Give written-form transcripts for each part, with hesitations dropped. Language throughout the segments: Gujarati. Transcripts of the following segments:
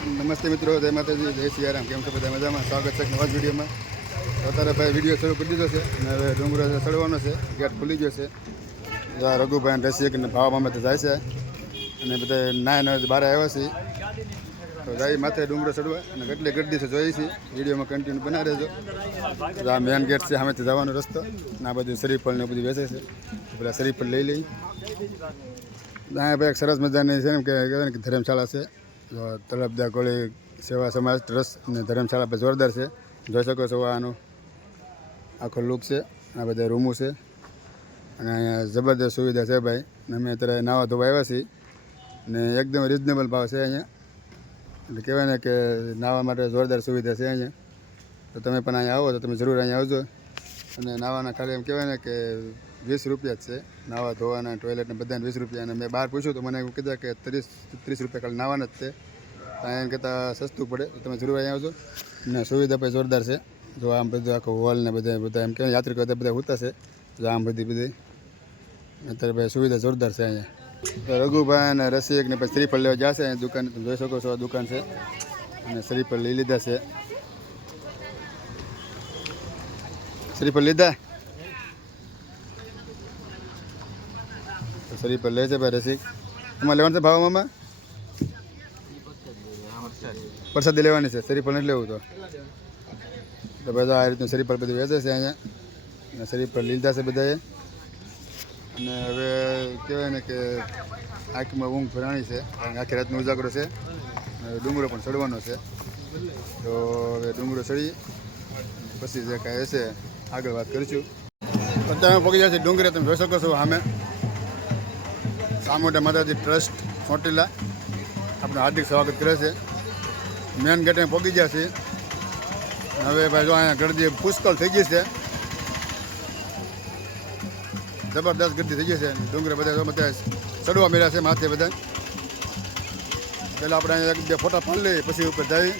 નમસ્તે મિત્રો, જય માતાજી, જય સિયારામ. કેમ છો બધા? મજામાં? સ્વાગત છે નવા વિડીયોમાં. અત્યારે ભાઈ વિડીયો શરૂ કરી દીધો છે અને હવે ડુંગરો ચડવાનો છે. ગેટ ખુલી ગયો છે. રઘુભાઈ રસિક અને ભાવમાં તો જાય છે અને બધા નાય બહાર આવ્યા છે. તો જાય માથે ડુંગરો ચડવા અને કેટલી ગરદી છે જોઈ છે. વિડીયોમાં કન્ટિન્યુ બનાવી રહેજો. આ મેન ગેટ છે, સામેથી જવાનો રસ્તો. આ બધું શરીફળ ને બધું વેચે છે. પેલા શરીફળ લઈ લઈ. ત્યાં ભાઈ એક સરસ મજાની છે ને કે ધર્મશાળા છે. તળપદા કોળી સેવા સમાજ ટ્રસ્ટ અને ધર્મશાળા પર જોરદાર છે. જોઈ શકો છો આનો આખો લુક છે. આ બધા રૂમો છે અને અહીંયા જબરદસ્ત સુવિધા છે ભાઈ. અમે અત્યારે નાવા ધોવા આવ્યા છીએ ને એકદમ રિઝનેબલ ભાવ છે અહીંયા. એટલે કહેવાય ને કે નાહવા માટે જોરદાર સુવિધા છે અહીંયા. તો તમે પણ અહીંયા આવો તો તમે જરૂર અહીંયા આવજો. અને નાહવાના ખાલી એમ કહેવાય ને કે 20 રૂપિયા જ છે. નાહવા ધોવાના ટોયલેટને બધાને 20 રૂપિયા. અને મેં બહાર પૂછ્યું તો મને એવું કીધા કે 30 રૂપિયા ખાલી નાહવાના જ છે. અહીંયા એમ કહેતા સસ્તું પડે. તો તમે જરૂર અહીંયા આવજો. અને સુવિધા પણ જોરદાર છે. જો આમ બધું આખો હોલ ને બધા એમ કહેવાય યાત્રિકો બધા ઉતા છે. જો આમ બધી અત્યારે ભાઈ સુવિધા જોરદાર છે અહીંયા. તો રઘુભાઈ અને રસિક ને પછી શ્રીફળ લેવા જશે. અહીંયા દુકાન તમે જોઈ શકો છો, આ દુકાન છે અને શ્રીફળ લઈ લીધા છે. શ્રીફળ લીધા શ્રીફળ લે છે ભાઈ રસિક. તમારે લેવાનું છે ભાવમાં? પ્રસાદી લેવાની છે, શ્રીફળ નથી લેવું. તો બધા આ રીતનું શ્રીફળ બધું વેચે છે અહીંયા. અને શ્રીફળ લીધા છે બધાએ. અને હવે કહેવાય ને કે આંખમાં ઊંઘ ભરાણી છે, કારણ કે આખી રાતનો ઉજાગરો છે. ડુંગરો પણ ચડવાનો છે. તો હવે ડુંગરો ચડી પછી જે કાંઈ હશે આગળ વાત કરીશું. અત્યારે અમે પહોંચી જાય છે ડુંગરે. તમે જોઈ શકો છો સામોટા માતાજી ટ્રસ્ટ ચોટીલા આપણું હાર્દિક સ્વાગત કરે છે. મેન ગેટે પહોંચી ગયા છે. હવે ભાઈ જો અહીંયા ગરદી પુષ્કળ થઈ ગઈ છે. જબરદસ્ત ગરદી થઈ ગઈ છે. ડુંગરે બધા ચડવા મળ્યા છે માથે બધા. પહેલાં આપણે અહીંયા 1-2 ફોટા પાડી લઈએ પછી ઉપર જઈ.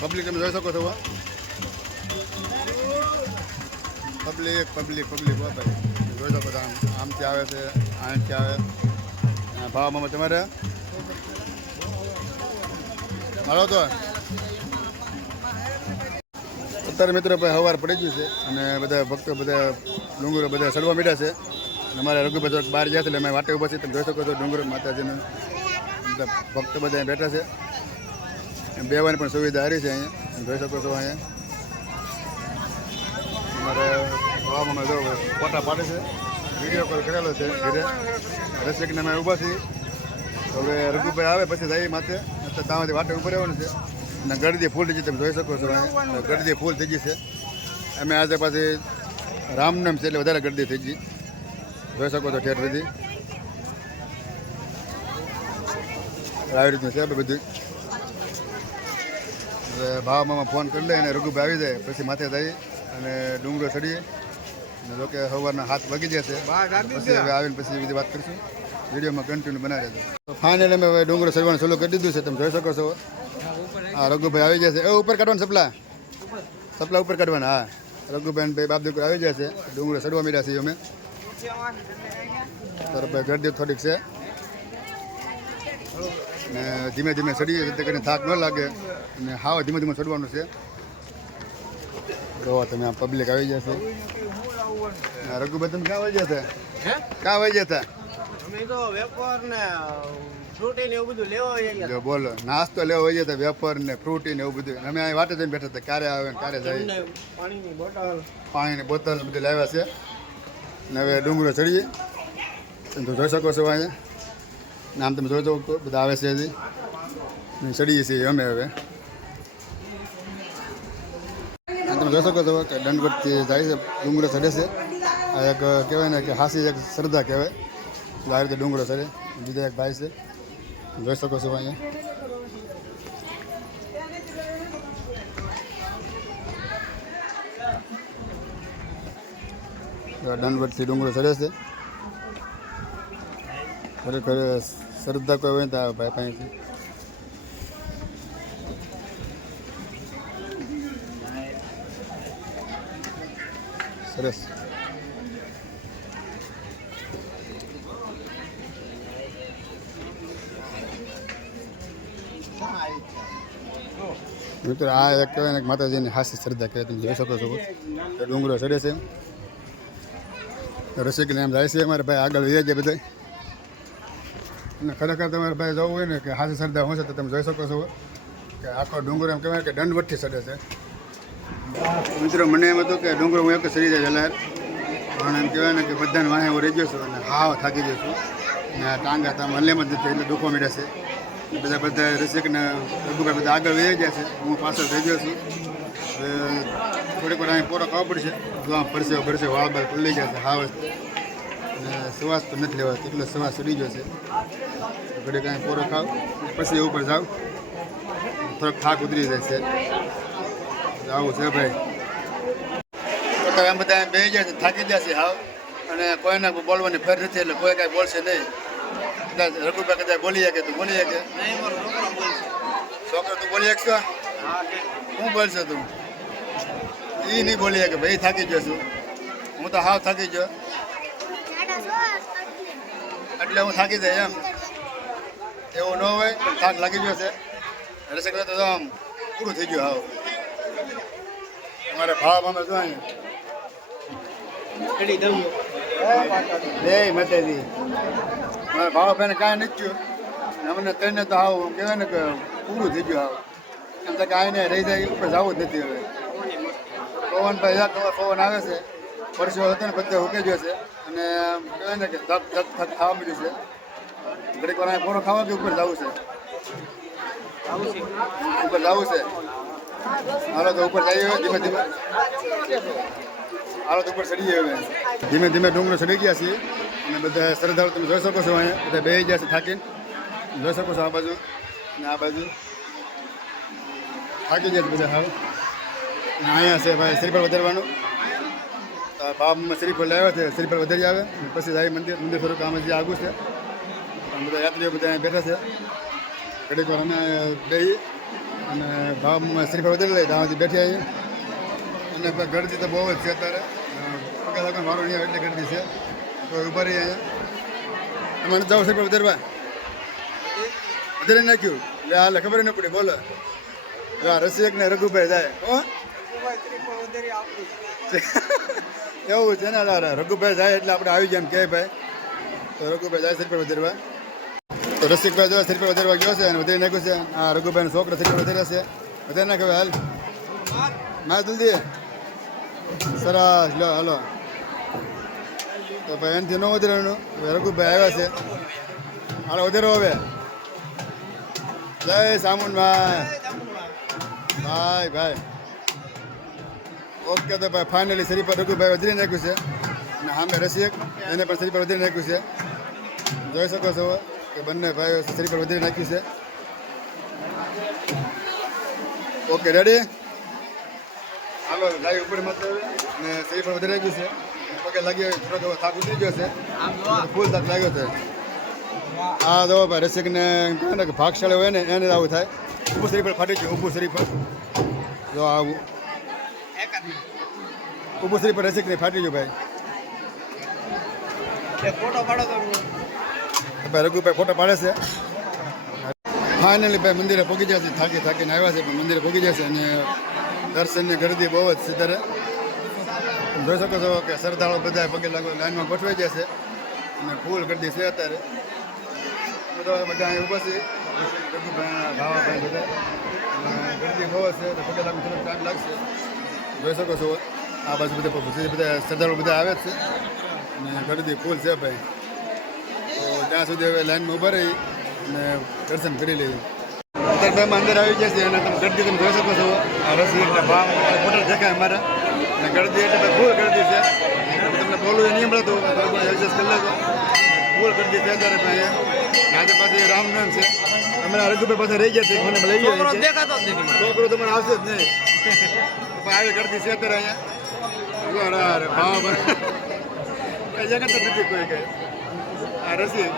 પબ્લિક તમે જોઈ શકો છો. પબ્લિક ભાઈ જોઈ શકો છો. આમથી આવે છે, અહીંથી આવે. ભાવમાં તમારે હાલો તો અત્યારે મિત્રો ભાઈ સવાર પડી ગયું છે અને બધા ભક્તો બધા ડુંગરો બધા ચડવા મીઠા છે. અમારે રઘુભાઈ બહાર ગયા છે એટલે અમે વાટે ઊભા છીએ. તમે જોઈ શકો છો ડુંગર માતાજીને બધા ભક્તો બધા બેઠા છે. બેવાની પણ સુવિધા સારી છે અહીંયા. તમે જોઈ શકો છો અહીંયા અમારે ભાવમાં જો ફોટા પાડે છે. વિડીયો કોલ કરેલો છે ઘરે રસિકને અમે ઊભા છીએ. તો હવે રઘુભાઈ આવે પછી જઈએ માથે. ત્યાંથી વાટે ઉપર રહેવાનું છે. અને ગરદી ફૂલ થઈ ગઈ. તમે જોઈ શકો છો અહીંયા ગરદી ફૂલ થઈ ગઈ છે. અમે આજે પાછી રામનામ છે એટલે વધારે ગરદી થઈ ગઈ. જોઈ શકો છો ઠેઠ બધી આવી રીતનું છે બધું. હવે ભાવમાં ફોન કરી લે અને રઘુભાઈ આવી જાય પછી માથે જઈએ અને ડુંગરો ચડીએ. અને જોકે સવારના 7 વાગી જશે. પછી હવે આવીને પછી બધી વાત કરીશું. વિડીયોમાં કન્ટિન્યુ બનાવી દેજો. તો ફાઇનલ અમે હવે ડુંગરો ચડવાનું ચાલુ કરી દીધું છે. તમે જોઈ શકો છો હા રઘુભાઈ આવી જશે. એ ઉપર કાઢવાના સપલા ઉપર કાઢવાના. હા રઘુભાઈ ભાઈ બાપ દીકરો આવી જશે. ડુંગરો ચડવા મીડ્યા છીએ અમે. તરફ ગરદી થોડીક છે ને ધીમે ધીમે ચડીએ જેથી કરીને થાક ન લાગે. અને હાવ ધીમે ધીમે ચડવાનું છે. જો તમે આ પબ્લિક આવી જશે. રઘુભાઈ તમે ક્યાં આવી જશે? ક્યાં આવી જતા? જો બોલો નાસ્તો લેવો હોય છે વેફર ને ફ્રૂટી ને એવું બધું. અમે અહીં વાટે જઈને બેઠા હતા ક્યારે આવે ને ક્યારે જાય. પાણીની બોટલ બધું લાવ્યા છે. ને હવે ડુંગરો ચડીએ. તમે જોઈ શકો છો અહીંયા નામ તમે જોઈ બધા આવે છે હજી. ચડીએ છીએ અમે હવે. તમે જોઈ શકો છો કે દંડવતથી જાય છે ડુંગરો ચડે છે. આ એક કહેવાય ને કે હાસી એક શ્રદ્ધા કહેવાય. આ રીતે ડુંગરો ચડે. બીજા એક ભાઈ છે જોઈ શકો છો અહીંયા દંડવતથી ડુંગરો ચડે છે. ખરેખર શ્રદ્ધા કોઈ હોય તો ભાઈ પાસેથી સરસ. મિત્રો આ એક કહેવાય ને માતાજીની હાસ્ય શ્રદ્ધા કહેવાય, તમે જોઈ શકો છો તો ડુંગરો ચડે છે. રસિકને એમ જાય છે અમારે ભાઈ આગળ વહી જાય બધા. અને ખરેખર તમારે ભાઈ જવું હોય ને કે હાસ્ય શ્રદ્ધા હોય છે તો તમે જોઈ શકો છો કે આખો ડુંગરો એમ કહેવાય કે દંડવટથી ચડે છે. મિત્રો મને એમ હતું કે ડુંગરો હું એક ચડી જાય જલાર, પણ એમ કહેવાય ને કે બધાને વાહે હું રહી ગયો છું અને હાવ થાકી ગયો છું. અને આ ટાંગા તો હલેમ જ નથી એટલે દુઃખો મળે છે. બધા રસિકને રઘુભાઈ બધા આગળ વહી ગયા છે, હું પાછળ થઈ ગયો છું. થોડીક વાર અહીં પોરો ખાવા પડશે, જો આમ ફરશે વાળ બાળ પલળી ગયા છે હાવ, અને શ્વાસ પણ નથી લેવાતો એટલો શ્વાસ ચડી ગયો છે. ઘડીક અહીં પોરો ખાવ પછી ઉપર જાવ, થોડોક થાક ઉતરી જાય છે. આવું છે ભાઈ. તો એમ બધા બેસી જાય છે, થાકી જશે હાવ, અને કોઈને બોલવાની ફેર નથી એટલે કોઈ કાંઈ બોલશે નહીં. કદાચ રઘુભાઈ કદાચ બોલી શકે તું બોલી શકે? છોકરો તું બોલી શકશો? શું બોલશે તું? એ નહીં બોલી શકે ભાઈ, થાકી ગયો છું હું તો હાવ થાકી ગયો એટલે હું થાકી જાય એમ. એવું ન હોય પણ થાક લાગી ગયો છે. રસિક તો આમ પૂરું થઈ ગયું હાવ. અમારે ભાવ અમે જો અહીંયા માતાજી મારા ભાવ ભાઈને કાંઈ નથી થયું, અમને તઈને તો આવું કહેવાય ને કે પૂરું થઈ ગયું આવું. એમ તો કાંઈ નહીં રહી જાય ઉપર જવું જ નથી હવે. પવન ભાઈ પવન આવે છે, પરસો હતો ને બધે ઉકે ગયો છે, અને કહેવાય ને કે ધક ધક ધક ખાવા મળ્યું છે. ઘડીક વાર પૂરો ખાવા કે ઉપર જવું છે, ઉપર જવું છે. હાલો તો ઉપર જઈએ ધીમે ધીમે, હાલો તો ઉપર ચડીએ હવે. ધીમે ધીમે ડુંગરો ચડી ગયા છીએ અને બધા શ્રદ્ધાળુ તમે જોઈ શકો છો અહીંયા બધા બેસી ગયા છે થાકીને. જોઈ શકો છો આ બાજુ ને આ બાજુ થાકી ગયા છે બધા હાવ. અને અહીંયા છે ભાઈ શ્રીફળ વધારવાનું. બાપમાં શ્રીફળ લાવ્યા છે, શ્રીફળ વધારી આવે પછી જાય મંદિર થોડુંક આમ જે આગું છે. બધા યાત્રીઓ બધા અહીંયા બેઠા છે. ઘડીક વાર અમે બેસી અને બાપમાં શ્રીફળ વધારી લઈએ ત્યાંથી બેઠી આવીએ. અને ગળદી તો બહુ જ છે અત્યારે, પગે લાગવાનો વારો નહીં આવે એટલે ગળદી છે. તો ઉભા રહીએ અહીંયા. અમારે જાઓ શ્રીફળ વધારવા, વધારી નાખ્યું એટલે હાલે ખબર ન પડી. બોલો રસિક ને રઘુભાઈ જાય એવું છે ને. રઘુભાઈ જાય એટલે આપણે આવી ગયા એમ કે ભાઈ. તો રઘુભાઈ જાય શ્રીફળ વધારવા. તો રસિકભાઈ જો શ્રીફળ વધારવા ગયો છે અને વધારી નાખ્યું છે. હા રઘુભાઈનો છોકરો શ્રીફળ વધાર્યા છે, વધારી નાખ્યો હાલ ના જલ્દી. સરસ લો હાલો. તો ભાઈ એનાથી ન વધારવાનું. રઘુભાઈ આવ્યા છે, હાલો વધારો હવે. જય સામુનભાઈ ભાઈ ભાઈ. ઓકે તો ભાઈ ફાઇનલી શ્રીફળ રઘુભાઈ વધારી નાખ્યું છે અને સામે રસિક એને પણ શ્રીફળ વધારી નાખ્યું છે. જોઈ શકો છો કે બંને ભાઈઓ શ્રીફળ વધારી નાખ્યું છે. ઓકે રેડી હાલો જાય ઉપર મતલબ. અને શ્રીફળ વધારી નાખ્યું છે. પગે લાગી થોડોક થાક ઉતરી ગયો છે, ફૂલ થાક લાગ્યો છે. હા જો ભાઈ રસિકને કહે ને કે ભાગશાળી હોય ને એને આવું થાય. ઊભું શ્રીફળ ફાટી ગયું, ઊભું શ્રીફળ જો આવું ઊભું શ્રીફળ રસિકને ફાટી ગયું ભાઈ. ભાઈ રઘુભાઈ ફોટો પાડે છે. ફાઇનલી ભાઈ મંદિરે પહોંચી જશે. થાકીને આવ્યા છે પણ મંદિરે પહોંચી જશે. અને દર્શનની ગરદી બહુ જ છે ત્યારે. જોઈ શકો છો કે શ્રદ્ધાળુ બધા પગે લાગો લાઈનમાં ગોઠવાઈ જશે અને ફૂલ ગરદી છે અત્યારે. બધા અહીં ઊભા છે રઘુભાઈ ભાવાભાઈ બધા. ગરદી બહુ છે તો પગે લાગુ થોડોક ટાઈમ લાગશે. જોઈ શકો છો આ બાજુ બધા શ્રદ્ધાળુ બધા આવે જ છે અને ગરદી ફૂલ છે ભાઈ. તો ત્યાં સુધી હવે લાઈનમાં ઊભા રહી અને દર્શન કરી લઈએ. અત્યારે ભાઈ અંદર આવી જશે અને તમે ગરદી તમે જોઈ શકો છો. આ રસી એટલે ભાવ ફોટો દેખાય અમારા. અને ગરદી એટલે ભાઈ ફૂલ ગરદી છે. તમને બોલવું એ નહીં મળતું, એડજસ્ટ કરી લેજો. ફૂલ ગરદી છે અત્યારે ભાઈ. આજે પાછી રામનામ છે. અમારા રઘુભાઈ પાસે રહી ગયા મને લઈ ગયા. છોકરો તમારે આવશે જ નહીં. આવી ગરદી છે અત્યારે અહીંયા. ભાવ જગત નથી કોઈ કઈ. આ રસી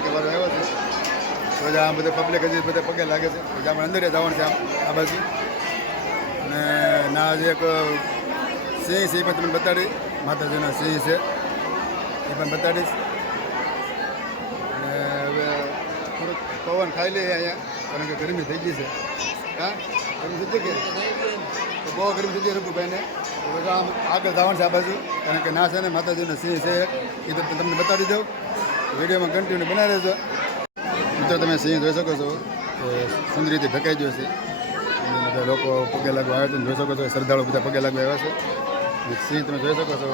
કલાકે વારો આવ્યો છે. તો આ બધા પબ્લિક હજી બધા પગે લાગે છે. આપણે અંદર જવાનું છે આ બાજુ. અને ના જે એક સિંહ પણ તમને બતાડી, માતાજીના સિંહ છે એ પણ બતાડીશ. અને હવે થોડુંક પવન ખાઈ લઈએ અહીંયા, કારણ કે ગરમી થઈ ગઈ છે. હા, ગરમી થઈ ગઈ તો બહુ ગરમી થઈ ગઈ રઘુભાઈને. આમ આગળ જવાનું છે આ બાજુ, કારણ કે ના છે ને માતાજીનો સિંહ છે એ તો તમને બતાડી દઉં. વિડીયોમાં કન્ટિન્યુ બનાવી રહેજો. મિત્રો તમે સિંહ જોઈ શકો છો, સુંદર રીતે ઢકાઈ ગયો છે. બધા લોકો પગે લાગવા આવ્યા છે, જોઈ શકો છો શ્રદ્ધાળુ બધા પગે લાગવા આવ્યા છે. સિંહ તમે જોઈ શકો છો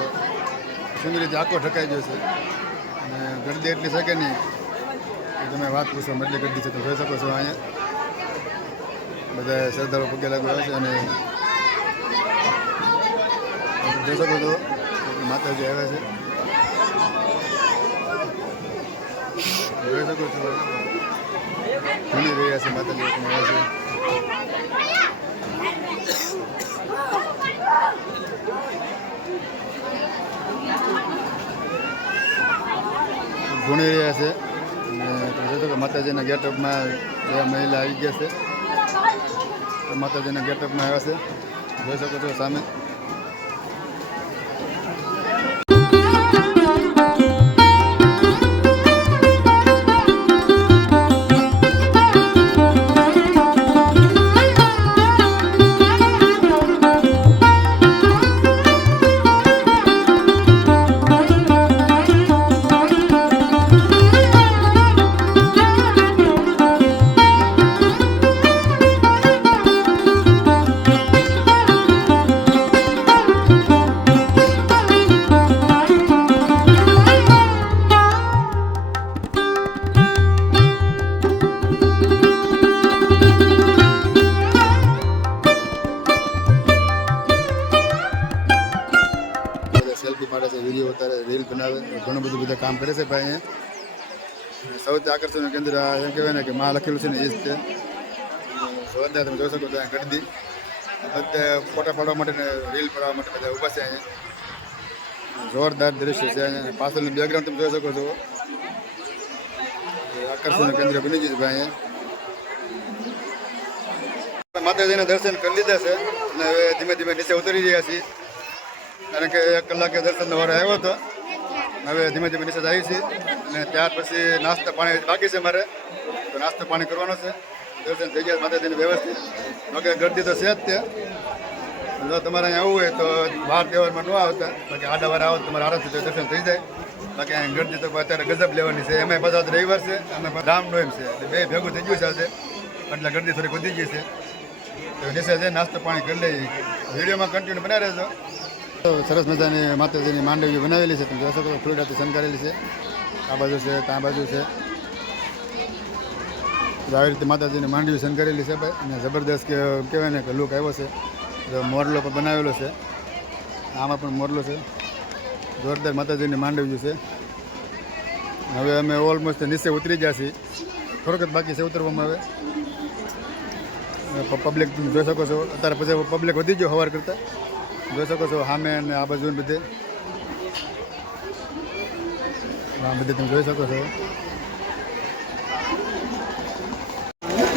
સુંદર રીતે આખો ઢકાઈ ગયો છે. અને ગરદી એટલી છે કે નહીં એ તમે વાત પૂછો, એટલી ગરદી છે તમે જોઈ શકો છો. અહીંયા બધા શ્રદ્ધાળુ પગે લાગવા આવ્યા છે. અને જોઈ શકો છો માતાજી આવ્યા છે, જોઈ શકો છો ભૂલી રહ્યા છે માતાજી આવ્યા છે. ભૂણી રહ્યા છે. અને તમે જોઈ શકો માતાજીના ગેટઅપમાં બે મહિલા આવી ગયા છે. માતાજીના ગેટઅપમાં આવ્યા છે, જોઈ શકો છો સામે. સેલ્ફી પાડે છે, વિડીયો ઉતારે, રીલ બનાવે, ઘણું બધું બધા કામ કરે છે ભાઈ. અહીંયા સૌથી આકર્ષણનું કેન્દ્ર એમ કહેવાય ને કે માં લખેલું છે ને એ જ તે. જોરદાર તમે જોઈ શકો છો અહીંયા ગરદી. બધા ફોટા પાડવા માટે ને રીલ પાડવા માટે બધા ઊભા છે અહીંયા. જોરદાર દ્રશ્ય છે અહીંયા. પાછળનું બેકગ્રાઉન્ડ તમે જોઈ શકો છો. આકર્ષણનું કેન્દ્ર બની ગયું છે ભાઈ અહીંયા. માતાજીના દર્શન કરી લીધા છે અને હવે ધીમે ધીમે નીચે ઉતરી રહ્યા છીએ, કારણ કે 1 કલાકે દર્શનનો વારો આવ્યો હતો. હવે ધીમે ધીમે નીચે જાય છે અને ત્યાર પછી નાસ્તા પાણી બાકી છે મારે, તો નાસ્તો પાણી કરવાનો છે. દર્શન થઈ ગયા માતાજીને વ્યવસ્થિત. બાકી ગરદી તો છે જ તે. જો તમારે અહીંયા આવવું હોય તો વાર તહેવારમાં ન આવતા, બાકી આડા વાર આવો તમારે આરામથી દર્શન થઈ જાય. બાકી અહીં ગરદી તો અત્યારે ગજબ લેવાની છે. એમાં પાછા રવિવાર છે અને રામનવમી છે, બે ભેગું થઈ ગયું છે આજે, એટલે ગરદી થોડી વધી ગઈ છે. તો નીચે જઈને નાસ્તો પાણી કરી લઈએ. વિડીયોમાં કન્ટિન્યુ બનાવી રહેજો. સરસ મજાની માતાજીની માંડવી બનાવેલી છે, તમે જોઈ શકો ફૂલડાથી શણગારેલી છે. આ બાજુ છે, ત્યાં બાજુ છે. આવી રીતે માતાજીની માંડવી શણગારેલી છે ભાઈ. અને જબરદસ્ત કહેવાય ને કે લુક આવ્યો છે. મોરલો પણ બનાવેલો છે, આમાં પણ મોરલો છે. જોરદાર માતાજીની માંડવી છે. હવે અમે ઓલમોસ્ટ નીચે ઉતરી ગયા છીએ, થોડોક જ બાકી છે ઉતરવામાં. હવે પબ્લિક જોઈ શકો છો, અત્યારે પછી પબ્લિક વધી ગયો સવાર કરતાં. જોઈ શકો છો સામે અને આ બાજુ બધે તમે જોઈ શકો છો.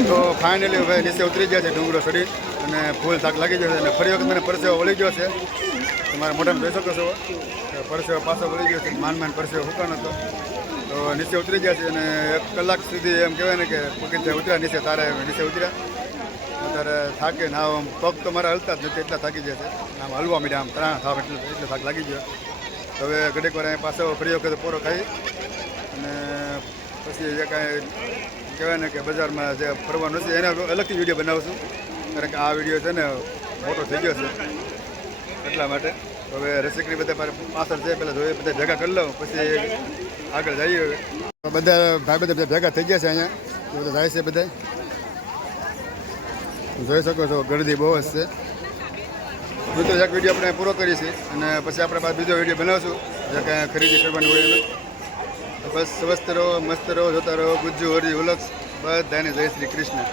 તો ફાઇનલી ભાઈ નીચે ઉતરી ગયા છે ડુંગરો ચડી, અને ફૂલ થાક લાગી ગયો છે. અને ફરી વખત મને પરસેવો વળી ગયો છે, તમારા મોઢામાં જોઈ શકો છો. પરસેવો પાછો વળી ગયો છે, માંડ પરસેવો હુકાનો હતો. તો નીચે ઉતરી ગયા છે અને 1 કલાક સુધી એમ કહેવાય ને કે પગથિયા ઉતર્યા નીચે. તારે નીચે ઉતર્યા અત્યારે થાકે ને આમ પગ તો મારા હલતા જ નથી, એટલા થાકી ગયા છે. આમ હલવા માંડ્યા, આમ ત્રણ થાવ એટલે થાક લાગી ગયો. હવે ઘડીક વાર અહીંયા પાછો ફરી વખત પોરો ખાઈ અને પછી જે કાંઈ કહેવાય ને કે બજારમાં જે ફરવાનું છે એના અલગથી વિડીયો બનાવશું, કારણ કે આ વિડીયો છે ને મોટો થઈ ગયો છે એટલા માટે. હવે રસિકની બધા પાછળ છે, પહેલાં જોઈએ બધા ભેગા કરી લઉં પછી આગળ જઈએ. હવે બધા ભાઈ બધા ભેગા થઈ ગયા છે અહીંયા, એ બધા જાય છે બધા. જોઈ શકો છો ગરદી બહુ જ છે. બીજો એક વિડીયો આપણે પૂરો કરીશું અને પછી આપણે પાછો બીજો વિડીયો બનાવશું જે કાંઈ ખરીદી કરવાની હોય એનો. બસ સ્વસ્થ રહો, મસ્ત રહો, જોતા રહો. ગુજ્જુ હરી ઉલક્ષ બધાને જય શ્રી કૃષ્ણ.